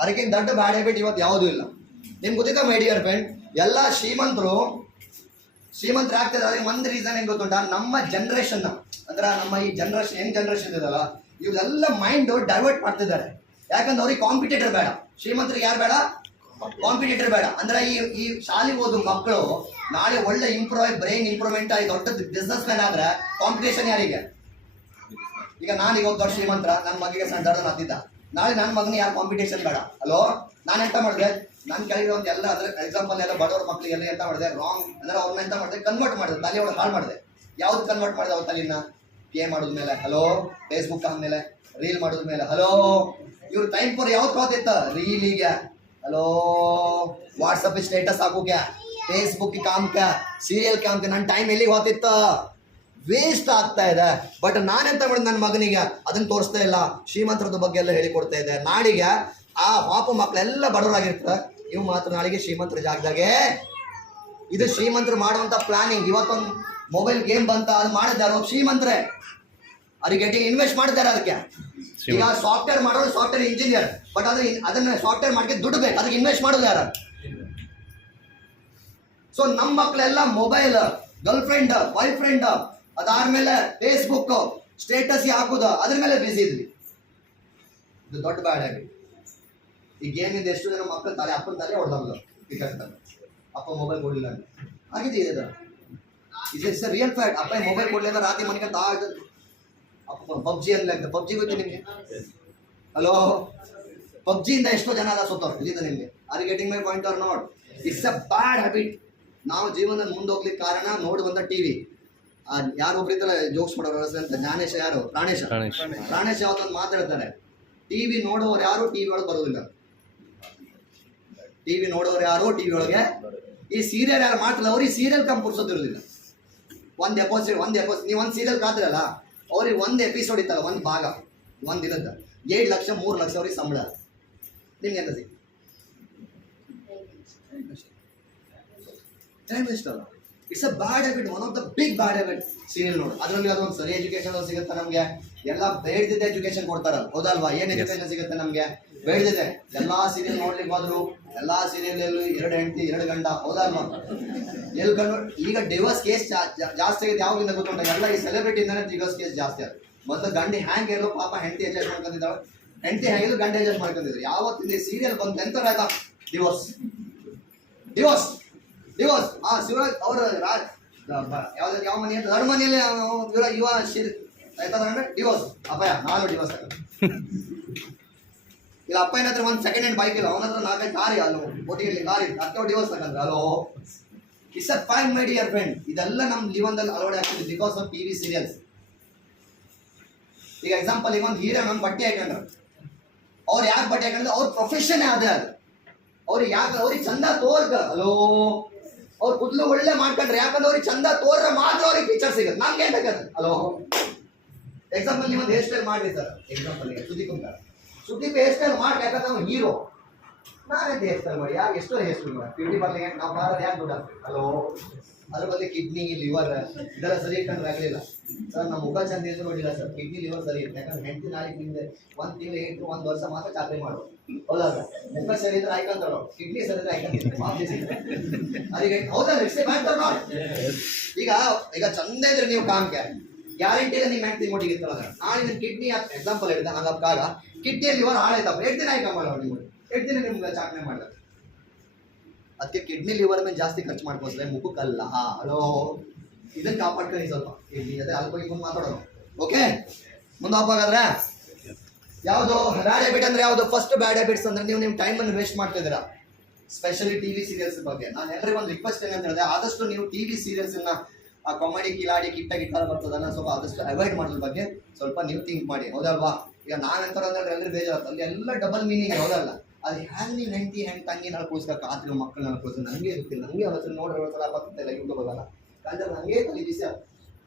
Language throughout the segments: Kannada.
ಅದಕ್ಕಿಂತ ದೊಡ್ಡ ಬ್ಯಾಡ್ ಹ್ಯಾಬಿಟ್ ಇವತ್ತು ಯಾವುದೂ ಇಲ್ಲ. ನಿಮ್ಗೆ ಗೊತ್ತಿದ್ದ ಮೈ ಡಿಯರ್ ಫ್ರೆಂಡ್, ಎಲ್ಲ ಶ್ರೀಮಂತರು ಆಗ್ತಿದ್ದಾರೆ. ಅದಕ್ಕೆ ಒಂದು ರೀಸನ್ ಏನ್ ಗೊತ್ತುಂಟ, ನಮ್ಮ ಜನರೇಷನ್ ಅಂದ್ರೆ ನಮ್ಮ ಈ ಜನರೇಷನ್ ಯಂಗ್ ಜನರೇಷನ್ ಇದಲ್ಲ, ಇವರೆಲ್ಲ ಮೈಂಡ್ ಡೈವರ್ಟ್ ಮಾಡ್ತಿದ್ದಾರೆ. ಯಾಕಂದ್ರೆ ಅವ್ರಿಗೆ ಕಾಂಪಿಟೇಟರ್ ಬೇಡ, ಶ್ರೀಮಂತರಿಗೆ ಯಾರು ಬೇಡ, ಕಾಂಪಿಟೇಟರ್ ಬೇಡ. ಅಂದ್ರೆ ಈ ಶಾಲೆಗೆ ಓದು ಮಕ್ಕಳು ನಾಳೆ ಒಳ್ಳೆ ಬ್ರೈನ್ ಇಂಪ್ರೂವ್ಮೆಂಟ್ ಆಗಿ ದೊಡ್ಡ ಬಿಸ್ನೆಸ್ ಮ್ಯಾನ್ ಆದ್ರೆ ಕಾಂಪಿಟೇಷನ್ ಯಾರಿಗೆ? ಈಗ ನಾನೀಗ ಒಂದು ದೊಡ್ಡ ಶ್ರೀಮಂತರ, ನನ್ನ ಮಗಿಗೆ ಸಣ್ಣ ದೊಡ್ಡ ಹತ್ತಿದ್ದ, ನಾಳೆ ನನ್ನ ಮಗನಿಗೆ ಯಾರು ಕಾಂಪಿಟೇಷನ್ ಬೇಡ. ಅಲೋ, ನಾನು ಎಂತ ಮಾಡಿದೆ, ನನ್ನ ಕೆಳಗೆ ಒಂದು ಎಲ್ಲ ಅದ್ರ ಎಕ್ಸಾಂಪಲ್ ಎಲ್ಲ ಬಡವ್ರ ಮಕ್ಕಳಿಗೆಲ್ಲ ಎಂತ ಮಾಡಿದೆ, ರಾಂಗ್ ಅಂದ್ರೆ ಅವ್ರನ್ನ ಎಂತ ಮಾಡಿದೆ, ಕನ್ವರ್ಟ್ ಮಾಡಿದೆ, ತಲೆ ಒಳಗೆ ಹಾಳು ಮಾಡಿದೆ. ಯಾವ್ದು ಕನ್ವರ್ಟ್ ಮಾಡಿದೆ ಅವ್ರ ತಲೆಯನ್ನ? ಗೇಮ್ ಮಾಡೋದ ಮೇಲೆ, ಹಲೋ, ಫೇಸ್ಬುಕ್ ಆದ್ಮೇಲೆ ರೀಲ್ ಮಾಡೋದ ಮೇಲೆ, ಹಲೋ, ಇವ್ರ ಟೈಮ್ ಫಾರ್ ಯಾವ್ದು ಹೋತಿತ್ತ? ರೀಲಿಗೆ, ಹಲೋ, ವಾಟ್ಸಪ್ ಸ್ಟೇಟಸ್ ಹಾಕೋಕೆ, ಫೇಸ್ಬುಕ್ ಕಾಮ್ ಕ್ಯಾ, ಸೀರಿಯಲ್ ಕಾಮ್ ಕ್ಯಾ. ನನ್ನ ಟೈಮ್ ಎಲ್ಲಿಗೆ ಹೋತಿತ್ತ? ವೇಸ್ಟ್ ಆಗ್ತಾ ಇದೆ. ಬಟ್ ನಾನೆಂತ ಮಾಡಿದೆ, ನನ್ನ ಮಗನಿಗೆ ಅದನ್ನ ತೋರಿಸ್ತಾ ಇಲ್ಲ, ಶ್ರೀಮಂತರದ ಬಗ್ಗೆ ಎಲ್ಲ ಹೇಳಿಕೊಡ್ತಾ ಇದೆ. ನಾಳಿಗೆ ಆ ಪಾಪ ಮಕ್ಕಳೆಲ್ಲ ಬಡವರಾಗಿರ್ತಾರೆ, ಇವು ಮಾತ್ರ ನಾಳೆಗೆ ಶ್ರೀಮಂತರ ಜಾಗದಾಗೆ. ಇದು ಶ್ರೀಮಂತರು ಮಾಡುವಂತ ಪ್ಲಾನಿಂಗ್. ಇವತ್ತೊಂದು ಮೊಬೈಲ್ ಗೇಮ್ ಬಂತ, ಅದು ಮಾಡಿದ್ದಾರೆ ಶ್ರೀಮಂತರೇ, ಅವ್ರಿಗೆ ಇನ್ವೆಸ್ಟ್ ಮಾಡಿದ್ದಾರೆ. ಅದಕ್ಕೆ ಈಗ ಸಾಫ್ಟ್ವೇರ್ ಮಾಡೋರು ಸಾಫ್ಟ್ವೇರ್ ಇಂಜಿನಿಯರ್, ಬಟ್ ಅದನ್ನ ಸಾಫ್ಟ್ವೇರ್ ಮಾಡ್ಕೆ ದುಡ್ಡು ಬೇಕು, ಅದಕ್ಕೆ ಇನ್ವೆಸ್ಟ್ ಮಾಡೋದು ಯಾರು? ಸೊ ನಮ್ಮ ಮಕ್ಕಳೆಲ್ಲ mobile, girl friend, boy friend, ಅದಾದ್ಮೇಲೆ ಫೇಸ್ಬುಕ್ ಸ್ಟೇಟಸ್ ಹಾಕುದು, ಅದ್ರ ಮೇಲೆ ಬಿಸಿ ಇದ್ವಿ. ಇದು ದೊಡ್ಡ ಬ್ಯಾಡ್ ಹ್ಯಾಬಿಟ್. ಈ ಗೇಮಿಂದ ಎಷ್ಟು ಜನ ಮಕ್ಕಳು ತಲೆ, ಅಪ್ಪನ ತಲೆ ಹೊಡೆದಲ್ಲ, ಅಪ್ಪ ಮೊಬೈಲ್ ಕೊಡಲಿಲ್ಲ ಅಂತ ಆಗಿದೆ. It's real fact. ಅಪ್ಪ ಮೊಬೈಲ್ ಕೊಡಲಿಲ್ಲ, ರಾತ್ರಿ ಮನೆಗೆ ಅಪ್ಪ ಪಬ್ಜಿ ಅನ್ಲಾಗ್ತದೆ. ಪಬ್ಜಿ ಗೊತ್ತು ನಿಮಗೆ? ಹಲೋ, ಪಬ್ಜಿಯಿಂದ ಎಷ್ಟೋ ಜನ ಅದ ಸೋತವ್ರು, ಇದಿದೆ ನಿಮಗೆ. Are you getting my point or not? It's a bad habit. ನಾವು ಜೀವನದಲ್ಲಿ ಮುಂದೆ ಹೋಗ್ಲಿಕ್ಕೆ ಕಾರಣ ನೋಡುವಂತ ಟಿವಿ. ಯಾರು ಒಬ್ಬರಿದ್ದಲ್ಲ ಜೋಕ್ಸ್ ಮಾಡೋರು ಅಂತ, ಜ್ಞಾನೇಶ, ಯಾರು ಪ್ರಾಣೇಶ ಯಾವತ್ತೊಂದು ಮಾತಾಡ್ತಾರೆ, ಟಿವಿ ನೋಡೋರು ಯಾರು ಟಿವಿ ಒಳಗೆ ಬರೋದಿಲ್ಲ, ಟಿವಿ ನೋಡೋರು ಯಾರು ಟಿವಿ ಒಳಗೆ. ಈ ಸೀರಿಯಲ್ ಯಾರು ಮಾಡ್ತಿಲ್ಲ, ಅವ್ರಿಗೆ ಸೀರಿಯಲ್ ಕಂಪುರ್ಸೋದಿರೋದಿಲ್ಲ. ಒಂದು ಎಪಿಸೋಡ್ ನೀವು ಒಂದು ಸೀರಿಯಲ್ ಕಾದ್ರಲ್ಲ, ಅವ್ರಿಗೆ ಒಂದು ಎಪಿಸೋಡ್ ಇತ್ತಲ್ಲ, ಒಂದು ಭಾಗ, ಒಂದು ದಿನದ 7 ಲಕ್ಷ 3 ಲಕ್ಷ ಅವ್ರಿಗೆ ಸಂಬಳ. ನಿಮ್ಗೆ ಎಂತ ಸಿಗ್ತದೆ? ಟೈಮ್ ವೇಸ್ಟ್ ಅಲ್ಲ. It's a bad habit, one of the big bad habit. Serial ನೋಡು, ಅದರಲ್ಲಿ ಅದೊಂದು ಸರಿ ಎಜುಕೇಶನ್ ಸಿಗುತ್ತೆ ನಮಗೆ, ಎಲ್ಲ ಬೇಡ್ದಿದ್ದ ಎಜುಕೇಶನ್ ಕೊಡ್ತಾರಲ್ಲ, ಹೌದಲ್ವಾ? ಏನ್ ಎಜುಕೇಶನ್ ಸಿಗುತ್ತೆ ನಮಗೆ? ಬೇಡ್ದಿದೆ. ಎಲ್ಲಾ ಸೀರಿಯಲ್ ನೋಡ್ಲಿಕ್ಕೆ ಹೋದ್ರು, ಎಲ್ಲಾ ಸೀರಿಯಲ್ 2 ಹೆಂಡತಿ 2 ಗಂಡ, ಹೌದಲ್ವಾ? ಎಲ್ಲಿ ಕಂಡು ಈಗ ಡಿವೋರ್ಸ್ ಕೇಸ್ ಜಾಸ್ತಿ ಆಗಿದೆ. ಯಾವಾಗಿಂದ ಗೊತ್ತುಂಟ? ಎಲ್ಲ ಈ ಸೆಲೆಬ್ರಿಟಿಯಿಂದಾನೆ ಡಿವೋರ್ಸ್ ಕೇಸ್ ಜಾಸ್ತಿ ಆಗುತ್ತೆ. ಮೊದಲು ಗಂಡಿ ಹ್ಯಾಂಗ್ ಇರೋ ಪಾಪ ಹೆಂಡತಿ ಅಡ್ಜಸ್ಟ್ ಮಾಡ್ಕೊಂಡಿದ್ದಾಳೆ, ಹೆಂಡತಿ ಹ್ಯಾಂಗಿದ್ರು ಗಂಡ ಅಡ್ಜಸ್ಟ್ ಮಾಡ್ಕೊಂಡಿದ್ರು. ಯಾವತ್ತಿಂದ ಸೀರಿಯಲ್ ಬಂದು ಎಂತ ಆಯ್ತಾ? ಡಿವೋರ್ಸ್. ಆ ಶಿವರಾಜ್ ಅವ್ರ ಯಾವ ಮನೆ ಅಂತ ದೊಡ್ಡ ಮನೆಯಲ್ಲಿ ಇವ ಡಿವೋರ್ಸ್. ಅಪ್ಪಯ್ಯ ನಾನು ಡಿವೋರ್ಸ್ ಇಲ್ಲ, ಅಪ್ಪ ಏನಾದ್ರೆ ಒಂದು ಸೆಕೆಂಡ್ ಹ್ಯಾಂಡ್ ಬೈಕ್ ಇಲ್ಲ, ಅವನ ಹತ್ರ 4-5 ಕಾರ್, ಅಲ್ಲೋ ಒಟ್ಟಿಗೆ ಕಾರ್ ಇದೆ, ಅಕ್ಕ ಡಿವೋರ್ಸ್ ತಗೊಂಡ್ರೆ. Hello, it's a fine my dear friend. ಇದೆಲ್ಲ ನಮ್ಮ ಜೀವನದಲ್ಲಿ ಅಳವಡೆ ಆಗ್ತಿದೆ ಬಿಕಾಸ್ ಆಫ್ ಟಿವಿ ಸೀರಿಯಲ್ಸ್. ಈಗ ಎಕ್ಸಾಂಪಲ್, ಈಗ ಒಂದು ಹೀರೋ ನಮ್ಮ ಬಟ್ಟೆ ಹಾಕೊಂಡ್ರು, ಅವ್ರು ಯಾಕೆ ಬಟ್ಟೆ ಹಾಕೊಂಡ್ರೆ ಅವ್ರ ಪ್ರೊಫೆಷನ್ ಅದೇ. ಅದು ಅವ್ರಿಗೆ ಚಂದ ತೋರ್ಕ, ಅಲೋ, ಅವ್ರು ಕೂದಲು ಒಳ್ಳೆ ಮಾಡ್ಕೊಂಡ್ರೆ, ಯಾಕಂದ್ರೆ ಅವ್ರಿಗೆ ಚಂದ ತೋರ್ರೆ ಮಾತ್ರ ಅವ್ರಿಗೆ ಪಿಕ್ಚರ್ ಸಿಗುತ್ತೆ. ನಮ್ಗೆ ಏನ್ ಬೇಕಾದ್ರೆ, ಅಲೋ, ಎಕ್ಸಾಂಪಲ್ ನೀವು ಒಂದು ಹೇರ್ ಸ್ಟೈಲ್ ಮಾಡ್ರಿ ಸರ್, ಎಕ್ಸಾಂಪಲ್ ಸುದೀಪ್ ಅಂತ, ಸುದೀಪ್ ಹೇರ್ ಸ್ಟೈಲ್ ಮಾಡಿ, ಯಾಕಂದ್ರೆ ಅವ್ನು ಹೀರೋ. ನಾನೇ ಹೇರ್ ಸ್ಟೈಲ್ ಮಾಡಿ, ಯಾಕೆ ಎಷ್ಟೋ ಹೇರ್ ಸ್ಟೈಲ್ ಮಾಡಿ ಬ್ಯೂಟಿ ಪಾರ್ಲರ್ಗೆ ನಾವು ಬಾರ ಯಾಕೆ ದುಡ್ಡು ಹಾಕ್ತೀವಿ? ಹಲೋ, ಅದ್ರ ಬಗ್ಗೆ ಕಿಡ್ನಿ ಲಿವರ್ ಇದೆಲ್ಲ ಸರಿ ಇಟ್ಕೊಂಡ್ರೆ ಆಗಲಿಲ್ಲ ಸರ್. ನಮ್ಮ ಮುಖ ಚಂದ ಇದ್ರು ನೋಡಿಲ್ಲ ಸರ್, ಕಿಡ್ನಿ ಲಿವರ್ ಸರಿ ಇರುತ್ತೆ. ಯಾಕಂದ್ರೆ ಹೆಂಡತಿ ನಾಳೆಗೆ ನಿಮ್ದೆ 1 ತಿಂಗಳು 1 ವರ್ಷ ಮಾತ್ರ ಚಾಕರಿ ಮಾಡೋದು, ಹೌದಲ್ಲ? ಮುಖ ಸರಿ ಇದ್ರೆ ಆಯ್ಕೊಂತಾರೋ, ಕಿಡ್ನಿ ಸರಿ ಇದ್ರೆ ಆಯ್ಕೊಂತಾರೆ. ಅದಕ್ಕೆ ಹೌದಾ? ಈಗ ಚಂದ ಇದ್ರೆ ನೀವು ಕಾಮ್ಕೆ ಗ್ಯಾರಂಟಿ ಇಲ್ಲ, ನೀವು ಹೆಂಡತಿ ಮೋಟಿಗೆ ಇರ್ತಲ್ಲ. ನಾಳೆ ನಿನ್ನ ಕಿಡ್ನಿ ಎಕ್ಸಾಂಪಲ್ ಹೇಳಿದೆ, ಹಂಗಾಗ ಕಿಡ್ನಿಯಲ್ಲಿ ಲಿವರ್ ಹಾಳಾಯ್ತಪ್ಪ, 2 ದಿನ ಆಯ್ಕೆ ಮಾಡೋದು, ನೀವು 2 ದಿನ ನಿಮ್ಗೆ ಚಾಕರಿ ಮಾಡ್ತಾರೆ. ಅದಕ್ಕೆ ಕಿಡ್ನಿ ಲಿವರ್ ಮೇಲೆ ಜಾಸ್ತಿ ಖರ್ಚು ಮಾಡ್ಕೋತಾರೆ, ಮುಖಕ್ಕಲ್ಲ. ಹಲೋ, ಇದನ್ನ ಕಾಪಾಡ್ಕೊಳ್ಳಿ ಸ್ವಲ್ಪ. ಕಿಡ್ನಿ ಅದೇ ಅಲ್ಪ ಈಗ ಮಾತಾಡೋಣ. ಓಕೆ, ಮುಂದೆ ಹೋಗ್ಬೇಕಾದ್ರೆ ಯಾವುದು ಬ್ಯಾಡ್ ಹ್ಯಾಬಿಟ್ ಅಂದ್ರೆ ಯಾವುದು? ಫಸ್ಟ್ ಬ್ಯಾಡ್ ಹ್ಯಾಬಿಟ್ಸ್ ಅಂದ್ರೆ ನೀವು ನಿಮ್ಮ ಟೈಮ್ ಅನ್ನು ವೇಸ್ಟ್ ಮಾಡ್ತಿದ್ದೀರಾ, ಸ್ಪೆಷಲಿ ಟಿವಿ ಸೀರಿಯಲ್ಸ್ ಬಗ್ಗೆ. ನಾನು ಎಲ್ಲರಿಗೂ ಒಂದು ರಿಕ್ವೆಸ್ಟ್ ಏನಂತ ಹೇಳಿದೆ, ಆದಷ್ಟು ನೀವು ಟಿವಿ ಸೀರಿಯಲ್ಸ್ ಆ ಕಾಮಿಡಿ ಕಿಲಾಡಿ ಕಿಟ್ಟ ಬರ್ತದಲ್ಲ, ಸ್ವಲ್ಪ ಆದಷ್ಟು ಅವಾಯ್ಡ್ ಮಾಡೋದ್ರ ಬಗ್ಗೆ ಸ್ವಲ್ಪ ನೀವು ಥಿಂಕ್ ಮಾಡಿ, ಹೌದಲ್ವಾ? ಈಗ ನಾನೆಂತಾರೆ ಅಂದ್ರೆ ಎಲ್ಲರೂ ಬೇಜಾರು, ಅಲ್ಲಿ ಎಲ್ಲ ಡಬಲ್ ಮೀನಿಂಗ್, ಹೌದಲ್ಲ? ಅದು ಹ್ಯಾಂಗೆ ನೀವು ಹೆಂಡತಿ ಹೆಂಗೆ ತಂಗಿ ನಡ್ಕೊಳ್ಸ್ಕ ಆತ್ರಿ ಮಕ್ಕಳು ನಡ್ಕೊಳ್ಸ, ನನಗೆ ಗೊತ್ತಿಲ್ಲ, ನನಗೆ ಅವತ್ತು ನೋಡ್ರಿ ಸಲ ಬರ್ತಿಲ್ಲ ಯೂಟ್ಯೂಬ್ ಅಲ್ಲ, ಅಂದ್ರೆ ನನಗೆ ತಲೆ ಬಿಸಿ.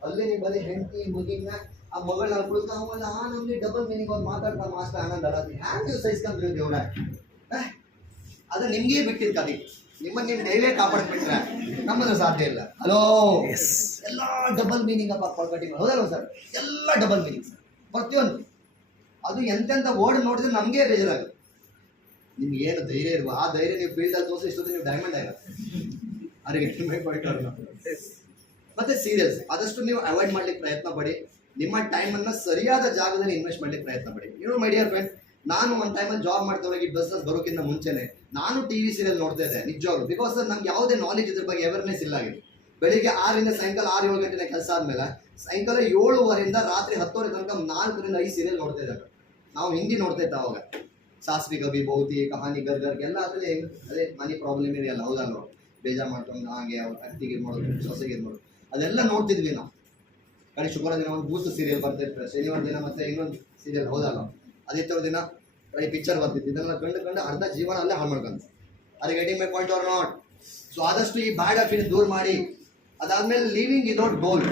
ಅಲ್ಲೇ ನೀವು ಬರೀ ಹೆಂಡತಿ ಮುಗಿನ ಆ ಮೊಬೈಲ್ ನಡ್ಕೊಳ್ಸ್ಕ, ಅವಲ್ಲ ನಮಗೆ ಡಬಲ್ ಮೀನಿಂಗ್ ಒಂದು ಮಾತಾಡ್ತಾ ಮಾಸ್ಟರ್ ಆನಂದ ಅಲ್ಲ, ಹ್ಯಾಂಗೆ ನೀವು ಸಹಿಸ್ಕೊಂಡ್ರಿ ದೇವ್ರ? ಅದು ನಿಮ್ಗೆ ಬಿಟ್ಟಿದ್ ಕದಿ, ನಿಮ್ಮನ್ನು ನೀವು ಡೈವೇ ಕಾಪಾಡ್ಬಿಟ್ರೆ ನಮ್ಮದು ಸಾಧ್ಯ ಇಲ್ಲ. ಹಲೋ, ಎಲ್ಲ ಡಬಲ್ ಮೀನಿಂಗ್ ಅಪ್ಪ ಕಟಿಂಗ್, ಹೌದಲ್ವ ಸರ್? ಎಲ್ಲ ಡಬಲ್ ಮೀನಿಂಗ್ ಸರ್, ಪ್ರತಿಯೊಂದು. ಅದು ಎಂತೆಂಥ ವರ್ಡ್ ನೋಡಿದ್ರೆ ನಮಗೆ ಬೇಜಾರಾಗುತ್ತೆ. ನಿಮ್ಗೆ ಏನು ಧೈರ್ಯ ಇರುವ ಆ ಧೈರ್ಯ ನೀವು ಫೀಲ್ಡಲ್ಲಿ ತೋರಿಸಿ ಇಷ್ಟೊತ್ತು ನೀವು ಡೈಮಂಡ್ ಆಗಿರುತ್ತೆ. ಮತ್ತೆ ಸೀರಿಯಲ್ಸ್ ಆದಷ್ಟು ನೀವು ಅವಾಯ್ಡ್ ಮಾಡ್ಲಿಕ್ಕೆ ಪ್ರಯತ್ನ ಪಡಿ. ನಿಮ್ಮ ಟೈಮನ್ನು ಸರಿಯಾದ ಜಾಗದಲ್ಲಿ ಇನ್ವೆಸ್ಟ್ ಮಾಡ್ಲಿಕ್ಕೆ ಪ್ರಯತ್ನ ಪಡಿ. ಮೈ ಡಿಯರ್ ಫ್ರೆಂಡ್, ನಾನು ಒಂದು ಟೈಮಲ್ಲಿ ಜಾಬ್ ಮಾಡ್ತಾ ಈ ಬಿಸ್ನೆಸ್ ಬರೋಕ್ಕಿಂತ ಮುಂಚೆನೆ ನಾನು ಟಿವಿ ಸೀರಿಯಲ್ ನೋಡ್ತಾ ಇದ್ದೆ ನಿಜವಾಗ್ಲು. ಬಿಕಾಸ್ ನಂಗೆ ಯಾವುದೇ ನಾಲೆಜ್ ಇದ್ರ ಬಗ್ಗೆ ಅವೇರ್ನೆಸ್ ಇಲ್ಲ ಆಗಿದೆ. ಬೆಳಿಗ್ಗೆ 6ರಿಂದ ಸಾಯಂಕಾಲ 6-7 ಗಂಟೆ ಕೆಲಸ ಆದ್ಮೇಲೆ ಸಾಯಂಕಾಲ 7:30ರಿಂದ ರಾತ್ರಿ 10:00 ತನಕ 4ರಿಂದ 5 ಸೀರಿಯಲ್ ನೋಡ್ತಾ ಇದ್ದಾರೆ. ನಾವು ಹಿಂದಿ ನೋಡ್ತಾ ಇದ್ದ ಅವಾಗ ಸಾಸ್ವಿ ಕಬಿ ಬಹುತಿ ಕಹಾನಿ ಗರ್ಗರ್ ಎಲ್ಲ ಅದ್ರಲ್ಲಿ ಅದೇ ಮನಿ ಪ್ರಾಬ್ಲಮ್ ಇದೆಯಲ್ಲ, ಹೌದಲ್ವ? ಬೇಜಾರು ಮಾಡ್ಕೊಂಡು ಹಾಗೆ ಅವ್ರ ಅತ್ತಿಗೆ ಮಾಡೋದು ಸೊಸೆಗೆ ಮಾಡೋದು ಅದೆಲ್ಲ ನೋಡ್ತಿದ್ವಿ ನಾವು. ಕಡೆ ಶುಕ್ರವಾರ ದಿನ ಒಂದು ಬೂತ್ ಸೀರಿಯಲ್ ಬರ್ತಿರ್ತಾರೆ, ಶನಿವಾರ ದಿನ ಮತ್ತೆ ಇನ್ನೊಂದು ಸೀರಿಯಲ್, ಹೌದಲ್ವ? ಆದಿತ್ಯವಾರ ದಿನ ಕಡೆ ಪಿಕ್ಚರ್ ಬರ್ತಿತ್ತು. ಇದನ್ನೆಲ್ಲ ಕಂಡು ಅರ್ಧ ಜೀವನ ಅಲ್ಲೇ ಹಾಳು ಮಾಡ್ಕೊಂಡು. ಅದು getting my point or not? So ಆದಷ್ಟು ಈ ಬ್ಯಾಡ್ ಹ್ಯಾಬಿಟ್ ದೂರ ಮಾಡಿ. ಅದಾದ್ಮೇಲೆ ಲಿವಿಂಗ್ ವಿದೌಟ್ ಗೋಲ್.